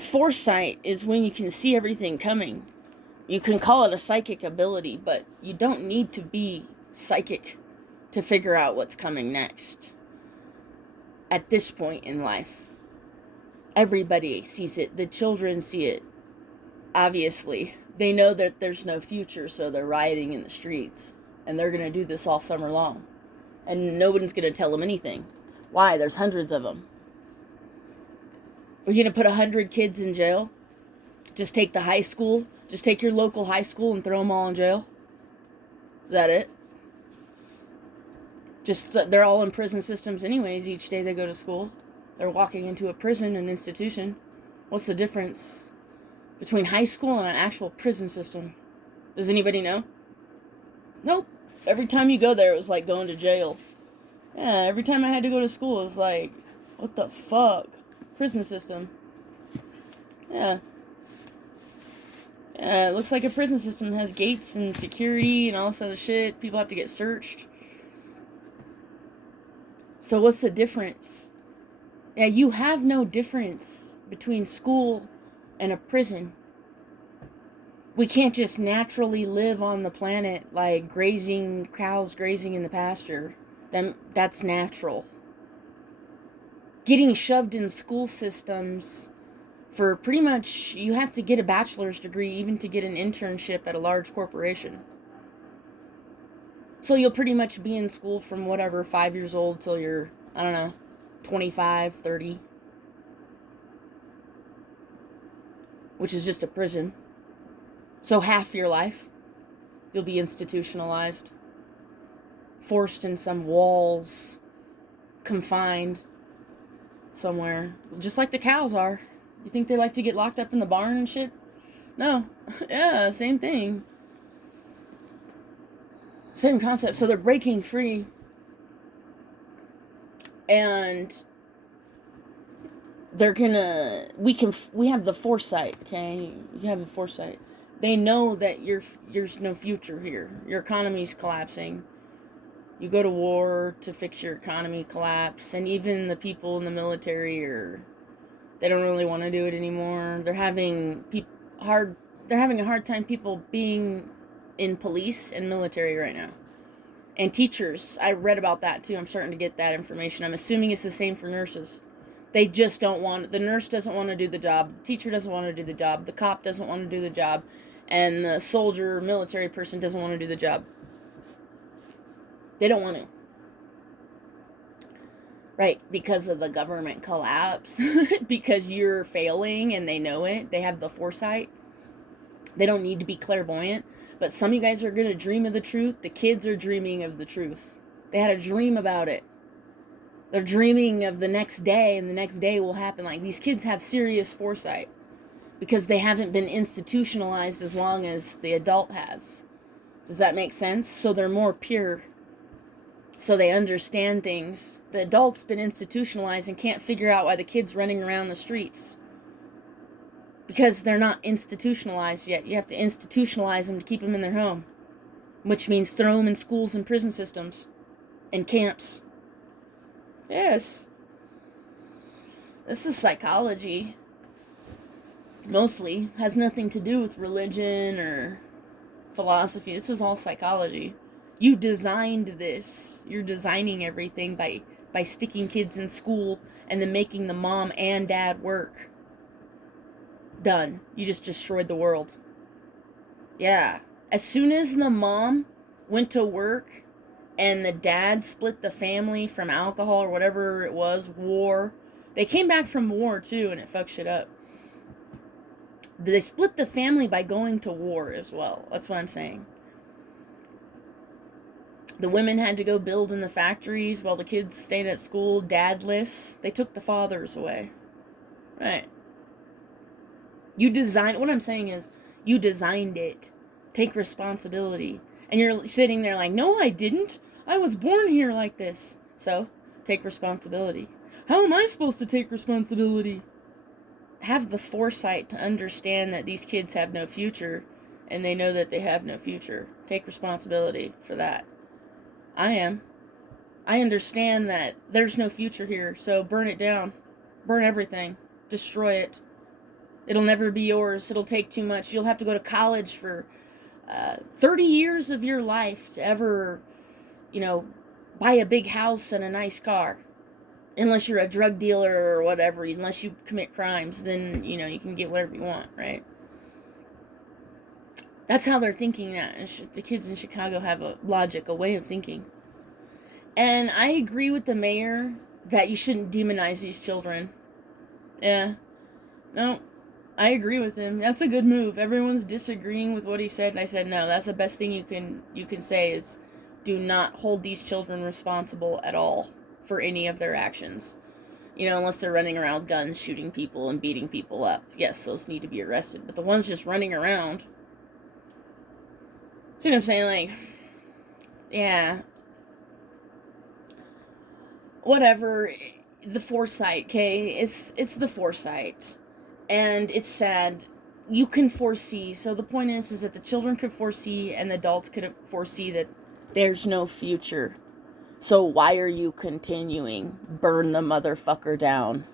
Foresight is when you can see everything coming. You can call it a psychic ability, but you don't need to be psychic to figure out what's coming next. At this point in life, everybody sees it. The children see it. Obviously, they know that there's no future, so they're rioting in the streets. And they're going to do this all summer long. And nobody's going to tell them anything. Why? There's hundreds of them. We're going to put 100 kids in jail? Just take the high school? Just take your local high school and throw them all in jail? Is that it? Just, they're all in prison systems anyways. Each day they go to school. They're walking into a prison, an institution. What's the difference between high school and an actual prison system? Does anybody know? Nope. Every time you go there, it was like going to jail. Yeah, every time I had to go to school, it was like, what the fuck? Prison system. Yeah. Yeah, it looks like a prison system. It has gates and security and all this other shit. People have to get searched. So what's the difference? Yeah, you have no difference between school and a prison. We can't just naturally live on the planet like grazing, cows grazing in the pasture. That's natural. Getting shoved in school systems for pretty much, you have to get a bachelor's degree even to get an internship at a large corporation. So you'll pretty much be in school from whatever, 5 years old till you're, I don't know, 25, 30. Which is just a prison. So half your life, you'll be institutionalized. Forced in some walls. Confined. Somewhere. Just like the cows are. You think they like to get locked up in the barn and shit? No. Yeah, same thing. Same concept. So they're breaking free. And they're gonna, we have the foresight, okay? You have the foresight. They know that there's no future here. Your economy's collapsing. You go to war to fix your economy collapse, and even the people in the military they don't really want to do it anymore. They're having a hard time people being in police and military right now. And teachers, I read about that too. I'm starting to get that information. I'm assuming it's the same for nurses. They just don't want, the nurse doesn't want to do the job, the teacher doesn't want to do the job, the cop doesn't want to do the job, and the soldier, military person doesn't want to do the job. They don't want to. Right, because of the government collapse, because you're failing and they know it, they have the foresight. They don't need to be clairvoyant, but some of you guys are going to dream of the truth. The kids are dreaming of the truth. They had a dream about it. They're dreaming of the next day, and the next day will happen. Like, these kids have serious foresight because they haven't been institutionalized as long as the adult has. Does that make sense? So they're more pure. So they understand things. The adult's been institutionalized and can't figure out why the kid's running around the streets. Because they're not institutionalized yet. You have to institutionalize them to keep them in their home. Which means throw them in schools and prison systems. And camps. Yes. This is psychology. Mostly. Has nothing to do with religion or philosophy. This is all psychology. You designed this. You're designing everything by sticking kids in school and then making the mom and dad work. Done. You just destroyed the world. Yeah. As soon as the mom went to work and the dad split the family from alcohol or whatever it was, war. They came back from war too and it fucked shit up. They split the family by going to war as well. That's what I'm saying. The women had to go build in the factories while the kids stayed at school dadless. They took the fathers away. Right. What I'm saying is, you designed it. Take responsibility. And you're sitting there like, no, I didn't. I was born here like this. So, take responsibility. How am I supposed to take responsibility? Have the foresight to understand that these kids have no future, and they know that they have no future. Take responsibility for that. I am. I understand that there's no future here, so burn it down. Burn everything. Destroy it. It'll never be yours. It'll take too much. You'll have to go to college for 30 years of your life to ever, you know, buy a big house and a nice car. Unless you're a drug dealer or whatever, unless you commit crimes, then, you know, you can get whatever you want, right? That's how they're thinking that. And the kids in Chicago have a logic, a way of thinking. And I agree with the mayor that you shouldn't demonize these children. Yeah. No, I agree with him. That's a good move. Everyone's disagreeing with what he said, and I said, no, that's the best thing you can say is do not hold these children responsible at all for any of their actions. You know, unless they're running around with guns, shooting people and beating people up. Yes, those need to be arrested. But the ones just running around, see what I'm saying? Like, yeah, whatever. The Foresight, okay? It's the Foresight. And it's sad. You can foresee. So the point is that the children could foresee and the adults could foresee that there's no future. So why are you continuing? Burn the motherfucker down.